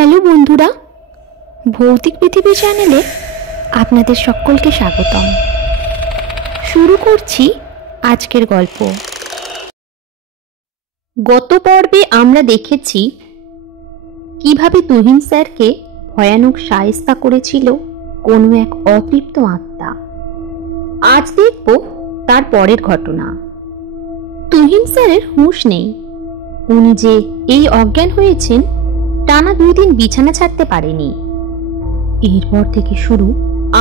Hello বন্ধুরা, ভৌতিক পৃথিবী চ্যানেলে আপনাদের সকলকে স্বাগতম। শুরু করছি আজকের গল্প। গত পর্বে আমরা দেখেছি কিভাবে তুহিন স্যারকে ভয়ানক শায়েস্তা করেছিল কোনো এক অতৃপ্ত আত্মা। আজ দেখব তার পরের ঘটনা। তুহিন স্যারের হুঁশ নেই। উনি যে এই অজ্ঞান হয়েছেন টানা 2 দিন বিছানা ছাড়তে পারেনি। এরপর থেকে শুরু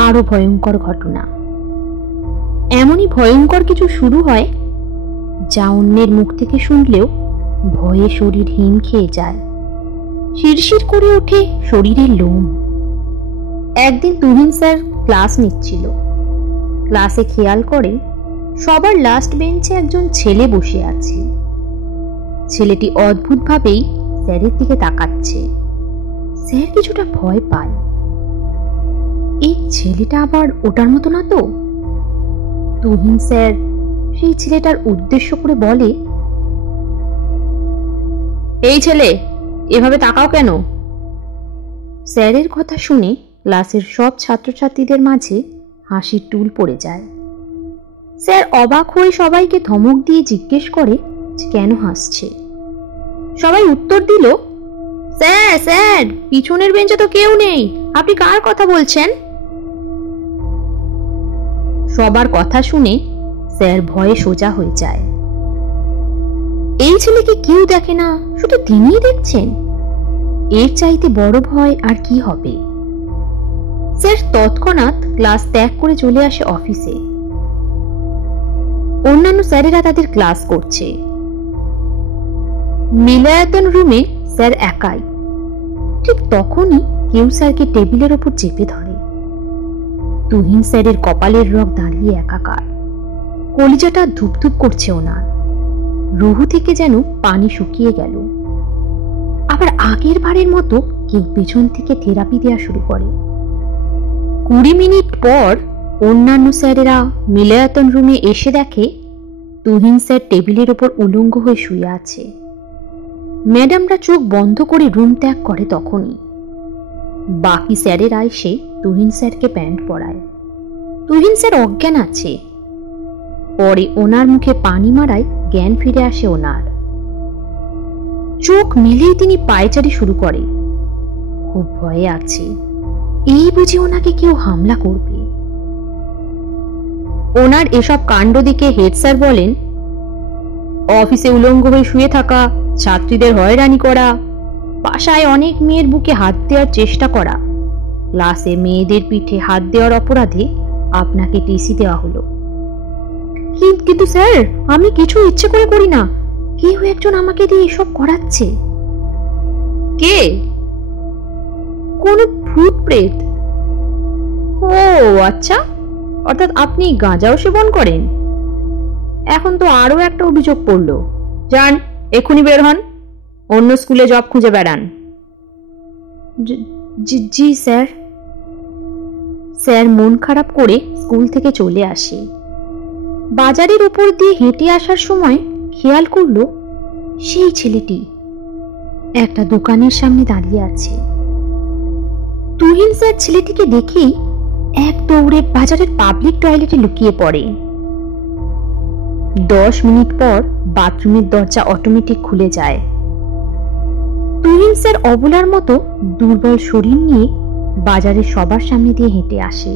আরো ভয়ঙ্কর ঘটনা। এমনই ভয়ঙ্কর কিছু শুরু হয় যা অন্যের মুখ থেকে শুনলেও ভয়ে শরীর হিম খেয়ে যায়, শিরশির করে ওঠে শরীরের লোম। একদিন তুহিন স্যার ক্লাস নিচ্ছিল। ক্লাসে খেয়াল করে সবার লাস্ট বেঞ্চে একজন ছেলে বসে আছে। ছেলেটি অদ্ভুতভাবেই স্যারের দিকে তাকাচ্ছে। স্যার কিছুটা ভয় পায়। এই ছেলেটা আবার ওটার মতো না তো? তুহিন স্যার সেই ছেলেটার উদ্দেশ্য করে বলে, এই ছেলে, এভাবে তাকাও কেন? স্যারের কথা শুনে ক্লাসের সব ছাত্রছাত্রীদের মাঝে হাসির টুল পড়ে যায়। স্যার অবাক হয়ে সবাইকে ধমক দিয়ে জিজ্ঞেস করে কেন হাসছে। সবাই উত্তর দিল, স্যার স্যার পিছনের বেঞ্চে তো কেউ নেই, আপনি কার কথা বলছেন? সবার কথা শুনে স্যার ভয়ে সোজা হয়ে যায়। এই ছেলেকে কেউ দেখে না, শুধু তিনিই দেখছেন। এর চাইতে বড় ভয় আর কি হবে? স্যার তৎক্ষণাৎ ক্লাস ত্যাগ করে চলে আসে অফিসে। অন্যান্য স্যারেরা তাদের ক্লাস করছে। মিলায়াতন রুমে স্যার একাই। ঠিক তখনই কেউ স্যারকে টেবিলের ওপর চেপে ধরে। তুহিন স্যারের কপালের রগ দাঁড়িয়ে একাকার। কলিজাটা ধুপধুপ করছে ওনার। রুহু থেকে যেন পানি শুকিয়ে গেল। আবার আগের বারের মতো কেউ পেছন থেকে থেরাপি দেওয়া শুরু করে। 20 মিনিট পর অন্যান্য স্যারেরা মিলায়াতন রুমে এসে দেখে তুহিন স্যার টেবিলের ওপর উলঙ্গ হয়ে শুয়ে আছে। ম্যাডামরা চোখ বন্ধ করে রুম ত্যাগ করে তখনই। বাকি স্যারেরা এসে তুহিন স্যারকে প্যান্ট পরায়। তুহিন স্যার অজ্ঞান আছে। পরে ওনার মুখে পানি মারায় জ্ঞান ফিরে আসে ওনার। চোখ মিলেই তিনি পায়চারি শুরু করে। খুব ভয়ে আছে, এই বুঝি ওনাকে কেউ হামলা করবে। ওনার এসব কাণ্ড দেখে হেড স্যার বলেন, অফিসে উলঙ্গ হয়ে শুয়ে থাকা, ছাত্রীদের হয়রানি করা, বাসায় অনেক মেয়ের বুকে হাত দেওয়ার চেষ্টা করা, ক্লাসে মেয়েদের পিঠে হাত দেওয়ার অপরাধে আপনাকে টিসি দেওয়া হলো। কিন্তু স্যার, আমি কিছু ইচ্ছে করে করি না। কেউ একজন আমাকে দিয়ে এসব করাচ্ছে। কে? কোন ভূত প্রেত? ও আচ্ছা, অর্থাৎ আপনি গাঁজাও সেবন করেন? এখন তো আরো একটা অভিযোগ পড়লো। যান, এক্ষুনি বের হন, অন্য স্কুলে জব খুঁজে বেড়ান। জি স্যার। স্যার মন খারাপ করে স্কুল থেকে চলে আসে। বাজারের উপর দিয়ে হেঁটে আসার সময় খেয়াল করলো সেই ছেলেটি একটা দোকানের সামনে দাঁড়িয়ে আছে। তুহিন স্যার ছেলেটিকে দেখেই এক দৌড়ে বাজারের পাবলিক টয়লেটে লুকিয়ে পড়ে। 10 মিনিট পর বাথরুমের দরজা অটোমেটিক খুলে যায়। তুহিন স্যার অবলার মতো দুর্বল শরীর নিয়ে বাজারের সবার সামনে দিয়ে হেঁটে আসে।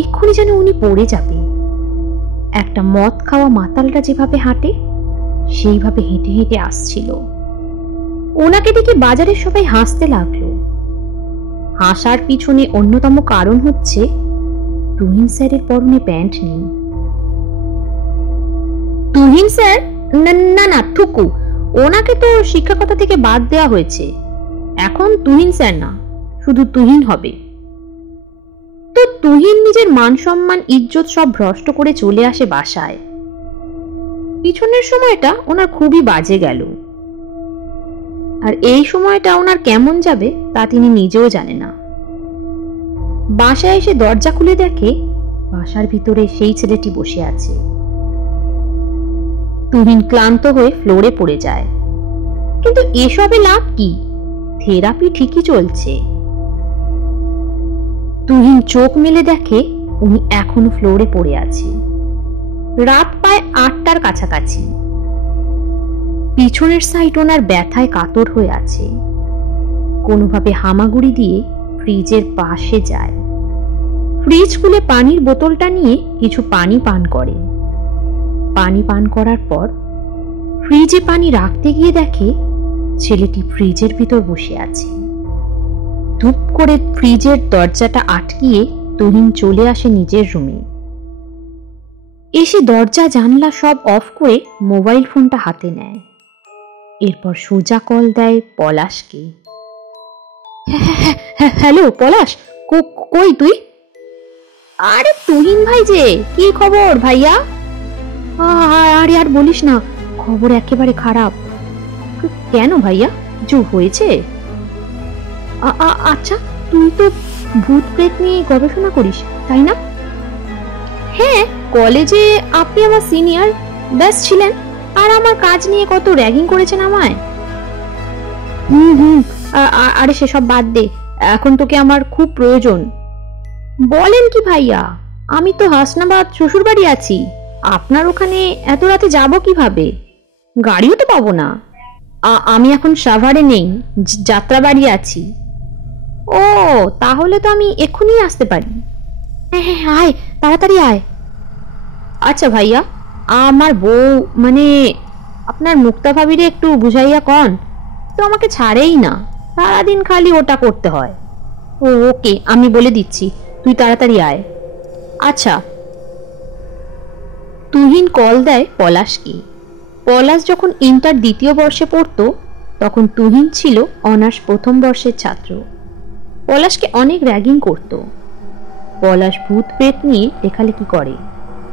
এক্ষুনি যেন উনি পড়ে যাবে। একটা মদ খাওয়া মাতালটা যেভাবে হাঁটে সেইভাবে হেঁটে হেঁটে আসছিল। ওনাকে দেখে বাজারের সবাই হাসতে লাগলো। হাসার পিছনে অন্যতম কারণ হচ্ছে তুহিন স্যারের পরনে প্যান্ট নেই। তুহিন স্যার? না না, থুকু, ওনাকে তো শিক্ষকতা থেকে বাদ দেওয়া হয়েছে। এখন তুহিন স্যার না, শুধু তুহিন হবে। তো তুহিন নিজের মান সম্মান ইজ্জত সব ভ্রষ্ট করে চলে আসে বাসায়। পিছনের সময়টা ওনার খুবই বাজে গেল। আর এই সময়টা ওনার কেমন যাবে তা তিনি নিজেও জানে না। বাসায় এসে দরজা খুলে দেখে বাসার ভিতরে সেই ছেলেটি বসে আছে। তুহিন ক্লান্ত হয়ে ফ্লোরে পড়ে যায়। কিন্তু এসবে লাভ কি? থেরাপি ঠিকই চলছে। তুহিন চোখ মেলে দেখে উনি এখনো ফ্লোরে পড়ে আছে। রাত প্রায় 8টার কাছাকাছি। পিছনের সাইড ওনার ব্যথায় কাতর হয়ে আছে। কোনোভাবে হামাগুড়ি দিয়ে ফ্রিজের পাশে যায়। ফ্রিজ খুলে পানির বোতলটা নিয়ে কিছু পানি পান করে। পানি পান করার পর ফ্রিজে পানি রাখতে গিয়ে দেখে ছেলেটি ফ্রিজের ভিতর বসে আছে। ধূপ করে ফ্রিজের দরজাটা আটকিয়ে তুহিন চলে আসে নিজের রুমে। এসে দরজা জানলা সব অফ করে মোবাইল ফোনটা হাতে নেয়। এরপর সোজা কল দেয় পলাশকে। হ্যালো পলাশ, কই তুই? আরে তুহিন ভাই যে, কি খবর ভাইয়া? আরে আর বলিস না, খবর একেবারে খারাপ। কেন ভাইয়া, কিছু হয়েছে? আচ্ছা, তুই তো ভূত প্রেত নিয়ে গবেষণা করিস, তাই না? হ্যাঁ, কলেজে আপনি আমার সিনিয়র ব্যাচ ছিলেন, আর আমার কাজ নিয়ে কত র্যাগিং করেছেন আমায়। আরে সেসব বাদ দে, এখন তোকে আমার খুব প্রয়োজন। বলেন কি ভাইয়া, আমি তো হাসনাবাদ শ্বশুর বাড়ি আছি। আপনার ওখানে এত রাতে যাব কিভাবে? গাড়িও তো পাবো না। আমি এখন সাভারে নেই, যাত্রাবাড়ি আছি। ও, তাহলে তো আমি এক্ষুনি আসতে পারি। হ্যাঁ, আয়, তাড়াতাড়ি আয়। আচ্ছা ভাইয়া, আমার বউ মানে আপনার মুক্তা ভাবিরে একটু বুঝাইয়া কন তো, আমাকে ছাড়েই না, সারাদিন খালি ওটা করতে হয়। ওকে, আমি বলে দিচ্ছি, তুই তাড়াতাড়ি আয়। আচ্ছা। তুহিন কল দেয় পলাশকে। পলাশ যখন ইন্টার দ্বিতীয় বর্ষে পড়তো তখন তুহিন ছিল অনার্স প্রথম বর্ষের ছাত্র। পলাশকে অনেক র্যাগিং করত। পলাশ ভূত প্রেত নিয়ে লেখালেখি করে,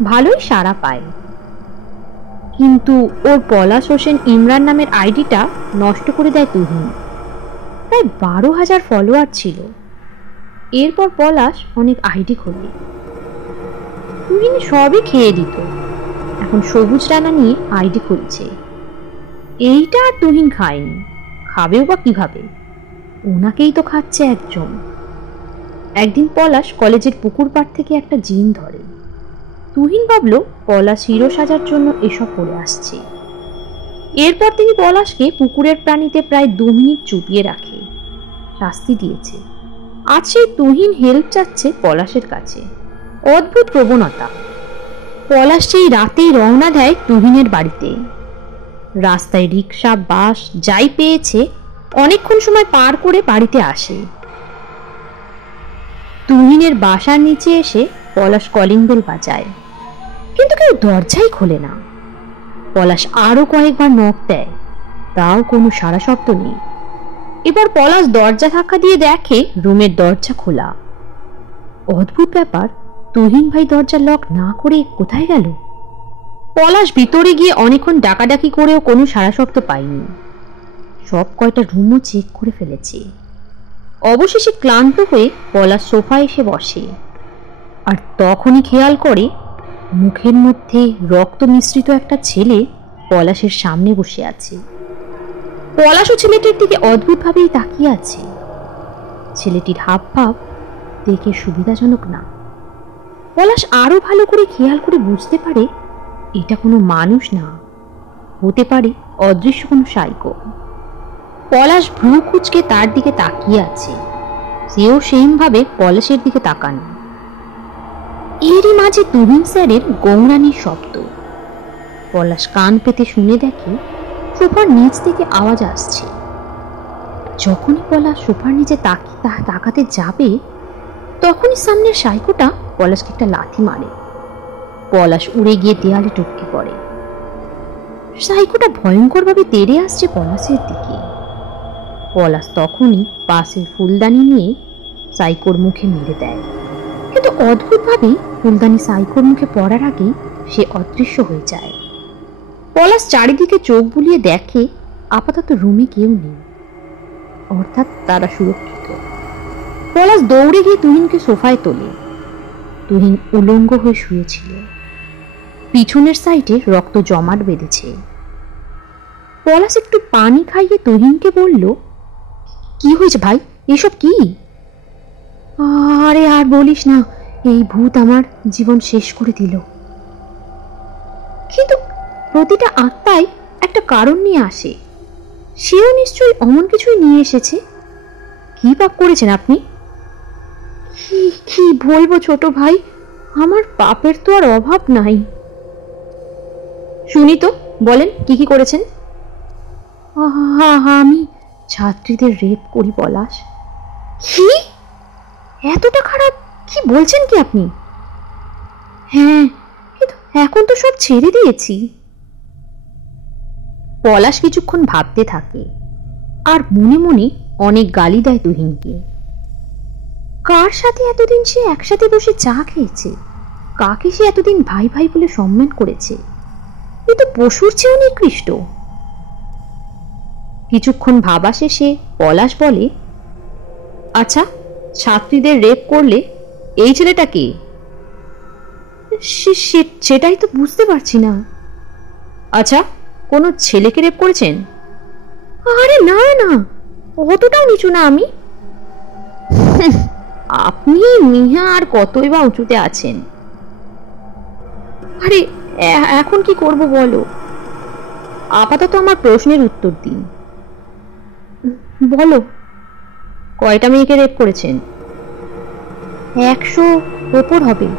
ভালোই সাড়া পায়। কিন্তু ওর পলাশ হোসেন ইমরান নামের আইডিটা নষ্ট করে দেয় তুহিন। প্রায় 12,000 ফলোয়ার ছিল। এরপর পলাশ অনেক আইডি খোলে। তুহিন সবই খেয়ে দিত। এখন সবুজ রানা নিয়ে আইডি খুলছে। এইটা আর তুহিন খায়নি, খাবেও বা কিভাবে? ওনাকেই তো খাচ্ছে একজন। একদিন পলাশ কলেজের পুকুর পাড় থেকে একটা জিন ধরে। তুহিন ভাবল পলাশ হিরো সাজার জন্য এসব করে আসছে। এরপর তিনি পলাশকে পুকুরের প্রাণীতে প্রায় 2 মিনিট চুপিয়ে রাখে, শাস্তি দিয়েছে। আজ সেই তুহিন হেল্প চাচ্ছে পলাশের কাছে। অদ্ভুত প্রবণতা। পলাশ সেই রাতেই রওনা দেয় তুহিনের বাড়িতে। রাস্তায় রিক্সা, বাস যাই পেয়েছে অনেকক্ষণ সময় পার করে বাড়িতে আসে। তুহিনের বাসার নিচে এসে পলাশ কলিং বেল বাজায়, কিন্তু কেউ দরজাই খোলে না। পলাশ আরো কয়েকবার নক দেয়, তাও কোনো সাড়া শব্দ নেই। এবার পলাশ দরজা ধাক্কা দিয়ে দেখে রুমের দরজা খোলা। অদ্ভুত ব্যাপার, তুহিন ভাই দরজা লক না করে কোথায় গেল? পলাশ ভিতরে গিয়ে অনেকক্ষণ ডাকাডাকি করেও কোনো সাড়া শব্দ পায়নি। সব কয়টা রুমও চেক করে ফেলেছে। অবশেষে ক্লান্ত হয়ে পলাশ সোফায় এসে বসে, আর তখনই খেয়াল করে মুখের মধ্যে রক্ত মিশ্রিত একটা ছেলে পলাশের সামনে বসে আছে। পলাশও ছেলেটির দিকে অদ্ভুতভাবেই তাকিয়ে আছে। ছেলেটির হাবভাব দেখে সুবিধাজনক না। পলাশ আরো ভালো করে খেয়াল করে বুঝতে পারে এটা কোনো মানুষ না, হতে পারে অদৃশ্য কোনো সাইকো। পলাশ ভ্রু কুঁচকে তার দিকে তাকিয়ে আছে। সেও সেইভাবে পলাশের দিকে তাকানো। এরই মাঝে তুহিন স্যারের গোংরানির শব্দ। পলাশ কান পেতে শুনে দেখে সোফার নিচ থেকে আওয়াজ আসছে। যখনই পলাশ সোফার নিচে তাকাতে যাবে তখনই সামনের সাইকোটা পলাশকে একটা লাথি মারে। পলাশ উড়ে গিয়ে দেয়ালে টপকে পড়ে। সাইকোটা ভয়ঙ্করভাবে তেড়ে আসছে পলাশের দিকে। পলাশ তখনই পাশের ফুলদানি নিয়ে সাইকোর মুখে মেরে দেয়, কিন্তু অদ্ভুতভাবেই ফুলদানি সাইকোর মুখে পড়ার আগেই সে অদৃশ্য হয়ে যায়। পলাশ চারিদিকে চোখ বুলিয়ে দেখে আপাতত রুমে কেউ নেই, অর্থাৎ তারা সুরক্ষিত। পলাশ দৌড়ে গিয়ে তুহিনকে সোফায় তোলে। তুহিন উলঙ্গ হয়ে শুয়েছিল। পিছনের সাইডে রক্ত জমাট বেঁধেছে। পলাশ একটু পানি খাইয়ে তুহিনকে বলল, কি হয়েছে ভাই? এসব কি? আরে আর বলিস না, এই ভূত আমার জীবন শেষ করে দিল। কিন্তু প্রতিটা আত্মাই একটা কারণ নিয়ে আসে, সেও নিশ্চয়ই অমন কিছুই নিয়ে এসেছে। কি পাপ করেছেন আপনি? কি বলবো ছোট ভাই, আমার পাপের তো আর অভাব নাই। শুনি তো, বলেন কি কি করেছেন? আমি ছাত্রীদের রেপ করি পলাশ। কি? এতটা খারাপ? কি বলছেন কি আপনি? হ্যাঁ, কিন্তু এখন তো সব ছেড়ে দিয়েছি। পলাশ কিছুক্ষণ ভাবতে থাকে, আর মনে মনে অনেক গালি দেয় তুহিনকে। কার সাথে এতদিন সে একসাথে বসে চা খেয়েছে, কাকে সে এতদিন ভাই ভাই বলে সম্মান করেছে, এ তো পশুর চেয়েও নিকৃষ্ট। কিছুক্ষণ ভাবা শেষে পলাশ বলে, আচ্ছা, ছাত্রীদের রেপ করলে এই ছেলেটা কে? সেটাই তো বুঝতে পারছি না। আচ্ছা, কোনো ছেলেকে রেপ করেছেন? আরে না না, অতটাও নিচু না আমি। আপনি মিহা আর কতই বা উঁচুতে আছেন। আরে এখন কি করব বলো? আপাতত আমার প্রশ্নের উত্তর দিন। বলো, কয়টা মেয়েকে রেপ করেছেন? 100 ওপর হবে।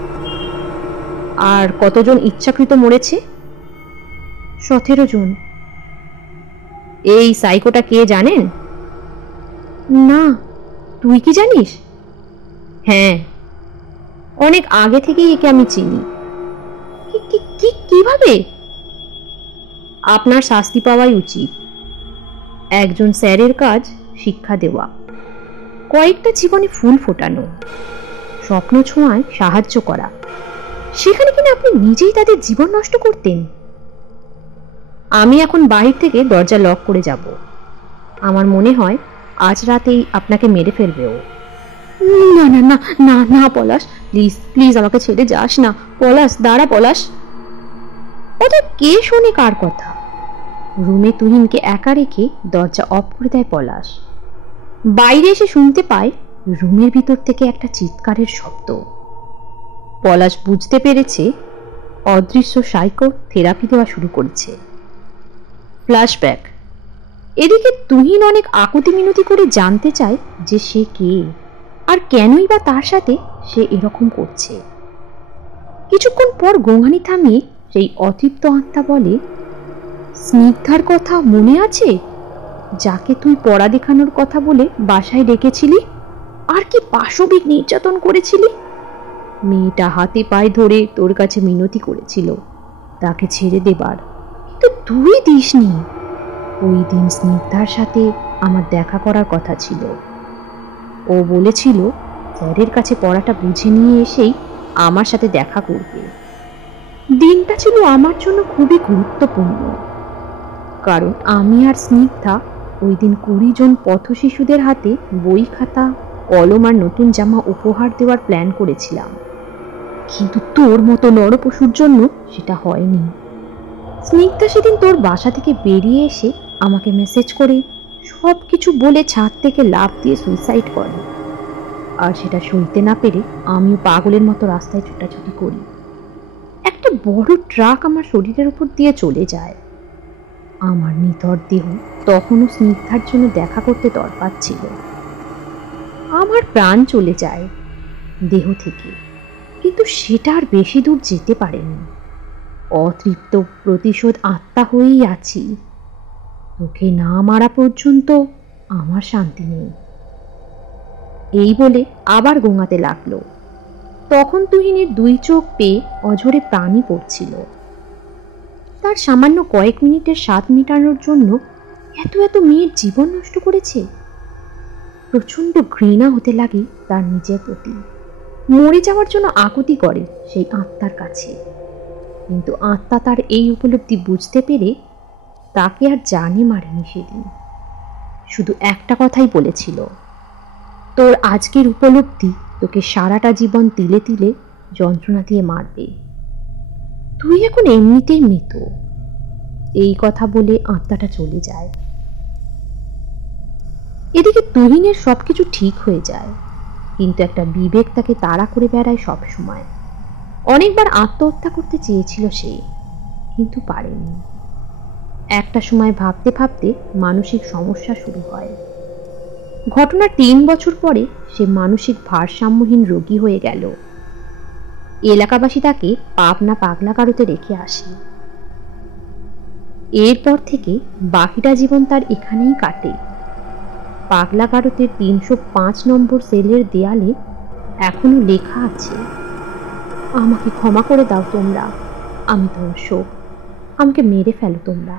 আর কতজন ইচ্ছাকৃত মরেছে? 17 জন। এই সাইকোটা কে জানেন? না, তুই কি জানিস? হ্যাঁ, অনেক আগে থেকেই একে আমি চিনি। কিভাবে? আপনার শাস্তি পাওয়াই উচিত। একজন স্যারের কাজ শিক্ষা দেওয়া, কয়েকটা জীবনে ফুল ফোটানো, স্বপ্ন ছোঁয়ায় সাহায্য করা, সেখানে কিনা আপনি নিজেই তাদের জীবন নষ্ট করতেন। আমি এখন বাহির থেকে দরজা লক করে যাব। আমার মনে হয় আজ রাতেই আপনাকে মেরে ফেলবে ও। না না না না না পলাশ, প্লিজ প্লিজ আমাকে ছেড়ে যাস না। পলাশ, দাঁড়া পলাশ। ওদের কে শোনে কার কথা? রুমে তুহিনকে একা রেখে দরজা অফ করে দেয় পলাশ। বাইরে এসে শুনতে পায় রুমের ভিতর থেকে একটা চিৎকারের শব্দ। পলাশ বুঝতে পেরেছে অদৃশ্য সাইকো থেরাপি দেওয়া শুরু করেছে। ফ্ল্যাশব্যাক। এদিকে তুহিন অনেক আকুতি মিনতি করে জানতে চায় যে সে কে, আর কেনই বা তার সাথে সে এরকম করছে। কিছুক্ষণ পর গোঙানি থামিয়ে সেই অতৃপ্ত আত্মা বলে, স্নিগ্ধার কথা মনে আছে? যাকে তুই পড়া দেখানোর কথা বলে বাসায় ডেকেছিলি, আর কি পাশবিক নির্যাতন করেছিলি। মেয়েটা হাতে পায়ে ধরে তোর কাছে মিনতি করেছিল তাকে ছেড়ে দেবার, কিন্তু তুই দিসনি। ওই দিন স্নিগ্ধার সাথে আমার দেখা করার কথা ছিল। ও বলেছিল স্যারের কাছে পড়াটা বুঝে নিয়ে এসেই আমার সাথে দেখা করবে। দিনটা ছিল আমার জন্য খুবই গুরুত্বপূর্ণ, কারণ আমি আর স্নিগ্ধা ওই দিন 20 জন পথ শিশুদের হাতে বই, খাতা, কলম আর নতুন জামা উপহার দেওয়ার প্ল্যান করেছিলাম। কিন্তু তোর মতো নরপশুর জন্য সেটা হয়নি। স্নিগ্ধা সেদিন তোর বাসা থেকে বেরিয়ে এসে আমাকে মেসেজ করে সব কিছু বলে ছাদ থেকে লাফ দিয়ে সুইসাইড করে, আর সেটা সইতে না পেরে আমিও পাগলের মতো রাস্তায় ছুটাছুটি করি। একটা বড় ট্রাক আমার শরীরের উপর দিয়ে চলে যায়। আমার নিথর দেহ তখনও স্নিগ্ধার জন্য দেখা করতে তরপাচ্ছিল। আমার প্রাণ চলে যায় দেহ থেকে, কিন্তু সেটা আর বেশি দূর যেতে পারেনি। অতৃপ্ত প্রতিশোধ আত্মা হয়েই আছি। তোকে না মারা পর্যন্ত আমার শান্তি নেই। এই বলে আবার গোঙাতে লাগলো। তখন তুহিনের 2 চোখ পেয়ে অঝরে প্রাণই পড়ছিল। তার সামান্য কয়েক মিনিটের স্বাদ মেটানোর জন্য এত এত মেয়ের জীবন নষ্ট করেছে। প্রচণ্ড ঘৃণা হতে লাগে তার নিজের প্রতি। মরে যাওয়ার জন্য আকুতি করে সেই আত্মার কাছে, কিন্তু আত্মা তার এই উপলব্ধি বুঝতে পেরে তাকে আর জানে মারেনি সেদিন। শুধু একটা কথাই বলেছিল, তোর আজকের উপলব্ধি তোকে সারাটা জীবন তিলে তিলে যন্ত্রণা দিয়ে মারবে। তুই এখন এমনিতেই মৃত। এই কথা বলে আত্মাটা চলে যায়। এদিকে তুহিনের সবকিছু ঠিক হয়ে যায়, কিন্তু একটা বিবেক তাকে তাড়া করে বেড়ায় সব সময়। অনেকবার আত্মহত্যা করতে চেয়েছিল সে, কিন্তু পারেনি। একটা সময় ভাবতে ভাবতে মানসিক সমস্যা শুরু হয়। ঘটনার 3 বছর পরে সে মানসিক ভারসাম্যহীন রোগী হয়ে গেল। এলাকাবাসী তাকে পাবনা পাগলাগারদে রেখে আসে। এরপর থেকে বাকিটা জীবন তার এখানেই কাটে। পাগলাগারদের 305 নম্বর সেলের দেয়ালে এখনো লেখা আছে, আমাকে ক্ষমা করে দাও তোমরা, আমি ধর্ষক, আমাকে মেরে ফেলো তোমরা।